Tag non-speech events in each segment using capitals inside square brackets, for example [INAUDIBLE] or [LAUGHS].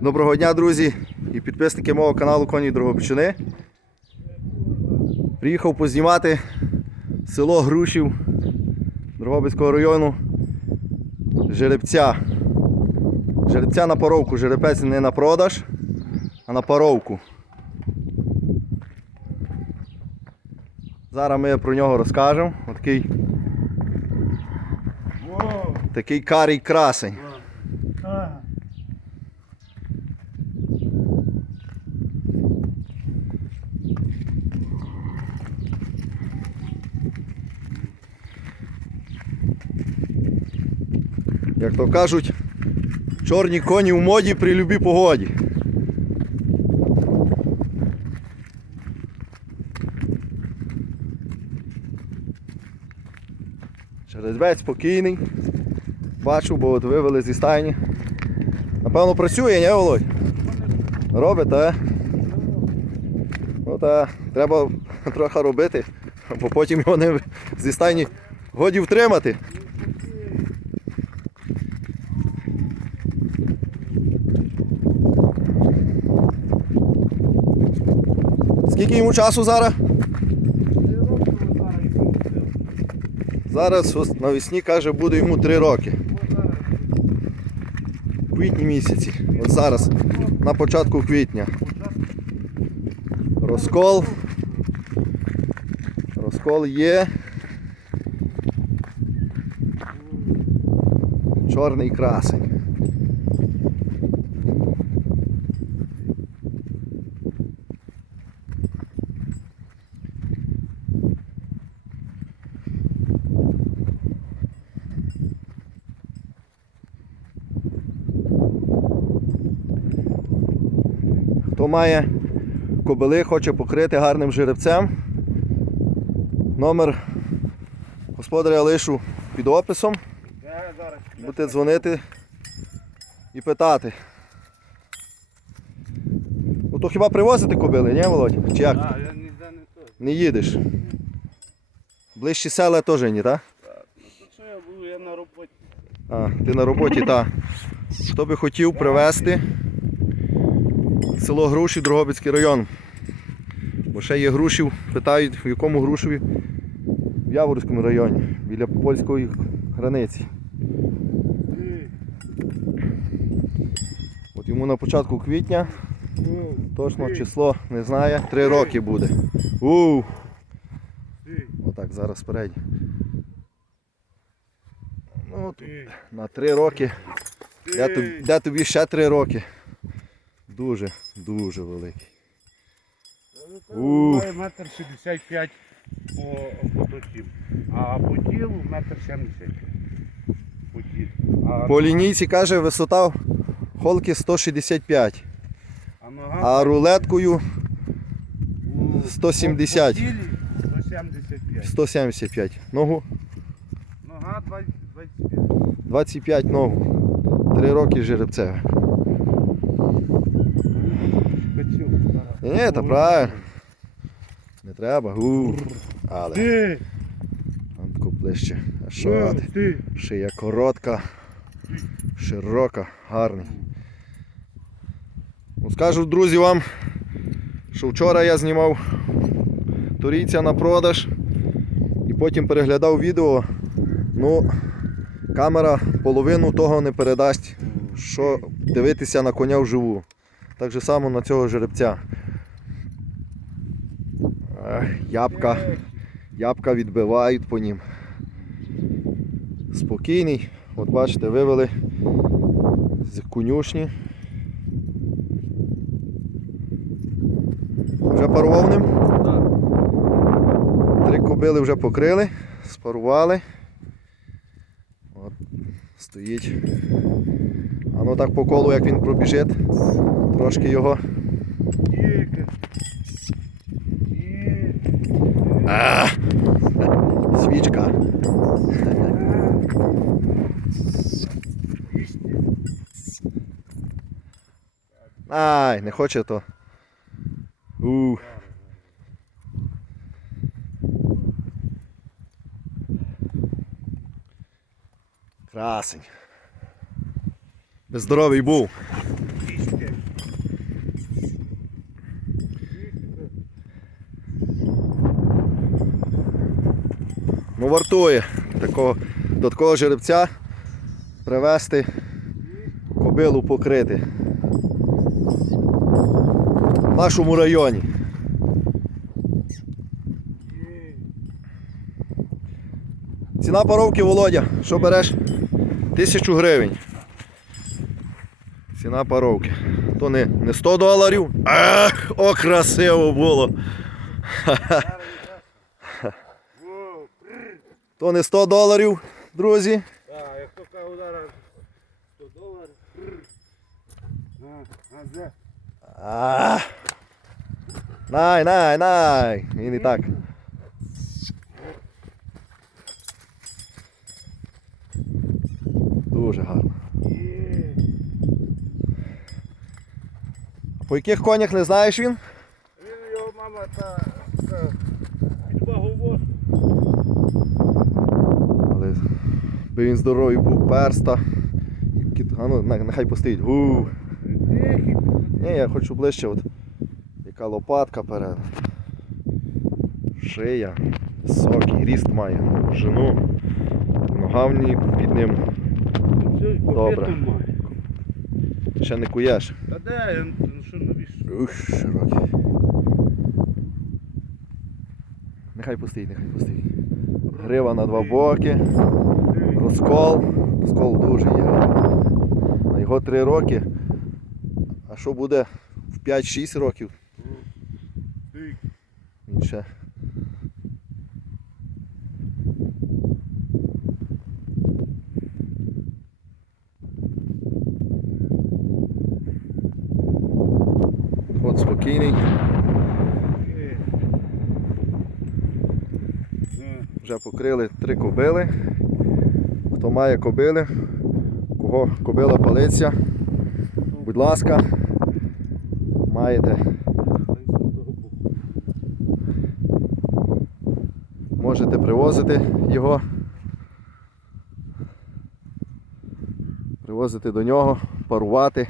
Доброго дня, друзі і підписники мого каналу Коні Дрогобичини. Приїхав познімати село Грушів Дрогобицького району жеребця. Жеребця на паровку. Жеребець не на продаж, а на паровку. Зараз ми про нього розкажемо. Отакий такий карий красень. Як то кажуть, чорні коні в моді при любій погоді. Жеребець спокійний. Бачу, бо от вивели зі стайні. Напевно працює, ні, Володь? Робить, а? Ну та треба [LAUGHS] трохи робити, бо потім його не зі стайні годі втримати. Скільки йому часу зараз? Зараз ось навесні каже, буде йому 3 роки. В квітні місяці. От зараз, на початку квітня. Розкол. Розкол є. Чорний красень. Хто має кобили, хоче покрити гарним жеребцем. Номер господаря лишу під описом. Будете дзвонити і питати. Ну то хіба привозити кобили, ні, Володь? Чи як? А, я ніде не їдеш. Ближчі села теж ні, так? Ну, то що я буду, я на роботі. А, ти на роботі, так. Хто би хотів привезти село Грушів, Дрогобицький район. Бо ще є Грушів, питають, в якому Грушеві? В Яворському районі, біля польської границі. От йому на початку квітня, точно число не знає, три роки буде. Ууу! Отак, зараз спереді. Ну, на три роки. Де, тобі, де тобі ще три роки? Дуже, дуже великий. Має метр 65 по, по. А по тілу метр 70. По. А, По лінійці каже, висота холки 165, а нога а рулеткою 170. По, по тілі 175. 175. Ногу Нога 25. 25 ногу. Три роки жеребцеве. Хочу. Ні, ні, та правильно. Не треба. Але тако ближче. А що ти? Шия коротка, широка, гарний. Ну, скажу, друзі, вам, що вчора я знімав турійця на продаж і потім переглядав відео. Ну, камера половину того не передасть, що дивитися на коня вживу. Так же само на цього жеребця. Ябка, ябка відбивають по нім спокійний. От бачите, вивели з конюшні. Вже парував ним. Три кобили вже покрили, спарували. От, стоїть. А ну так по колу, як він пробіжить, трошки його. Тільки. Тільки. А! Свічка. Ай, не хоче то. У. Красень. Би здоровий був. Ну вартує такого, до такого жеребця привезти кобилу покрити. В нашому районі. Ціна паровки, Володя, що береш? Тисячу гривень. Ціна паровки. То не, не 100 доларів. Ах, о, красиво було. То не 100 доларів, друзі. Так, як тільки удара 100 доларів. А. Най, най, най. І так. Дуже гарно. По яких конях не знаєш він? Він його мама та, та під. Але би він здоровий був перста. І кіт, а ну, нехай постоїть. Гу. Ні, я хочу ближче, от, яка лопатка перед. Шия, високий, ріст має, жену, нога в ній під ним. Добре. Ще не куєш. Та де, ну що навіщо? Ух, широкий. Нехай постоїть, нехай постоїть. Грива на два боки, розкол. Розкол дуже є. На його три роки. Що буде в 5-6 років? Ще. От спокійний. Вже покрили три кобили. Хто має кобили, кого кобила палиться, будь ласка, маєте, можете привозити його. Привозити до нього, парувати.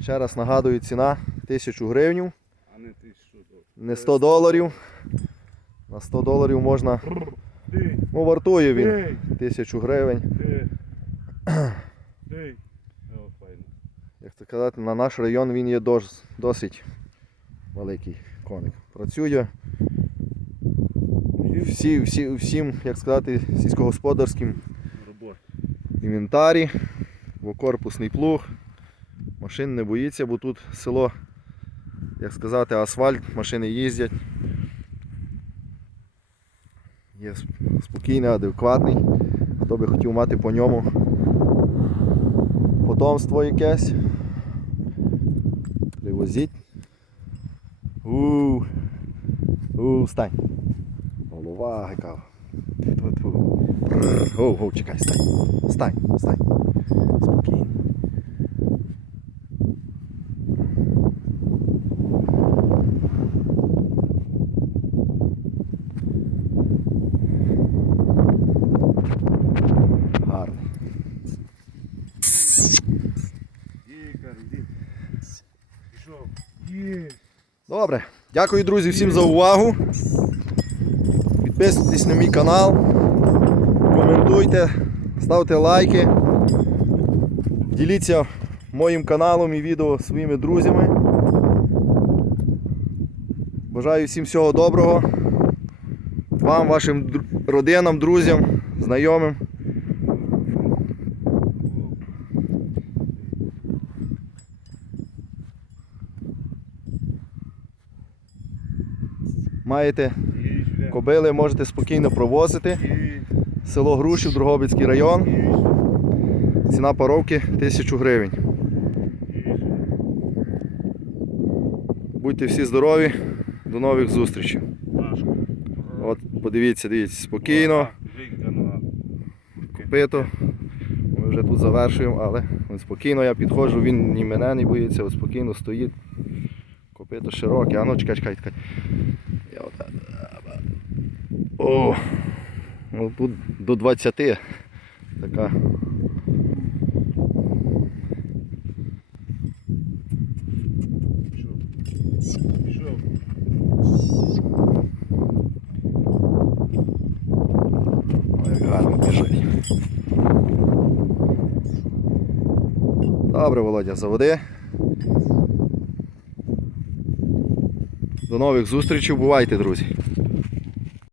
Ще раз нагадую, ціна 1000 гривень, А не ти що не 100 доларів. На 100 доларів можна, ну вартує він ти, 1000 гривень. ти. Ти. О, файно. Як це казати, на наш район він є досить великий коник. Працює всі, всі, всім, як сказати, сільськогосподарським інвентарі, двокорпусний плуг. Машин не боїться, бо тут село, як сказати, асфальт, машини їздять. Є спокійний, адекватний. Хто би хотів мати по ньому потомство якесь. Привозіть. У, у, стань. Голова. Тьфу-тьфу. Гоу, гоу, чекай, стань. Стань, стань. Спокійно. Гарно. Ігор, іди. Пішов. Добре. Дякую, друзі, всім за увагу. Підписуйтесь на мій канал, коментуйте, ставте лайки. Діліться моїм каналом і відео своїми друзями. Бажаю всім всього доброго. Вам, вашим родинам, друзям, знайомим. Маєте кобили, можете спокійно провозити. Село Грушів, Дрогобицький район. Ціна паровки 1000 гривень. Будьте всі здорові, до нових зустрічей. От, подивіться, дивіться, спокійно, копито. Ми вже тут завершуємо, але спокійно я підходжу, він ні мене не боїться, спокійно стоїть. Копито широке, а ну чекай, чекай, чекай. О! Ну, тут до 20. Така. Добре, Володя, заводи. До нових зустрічей. Бувайте, друзі.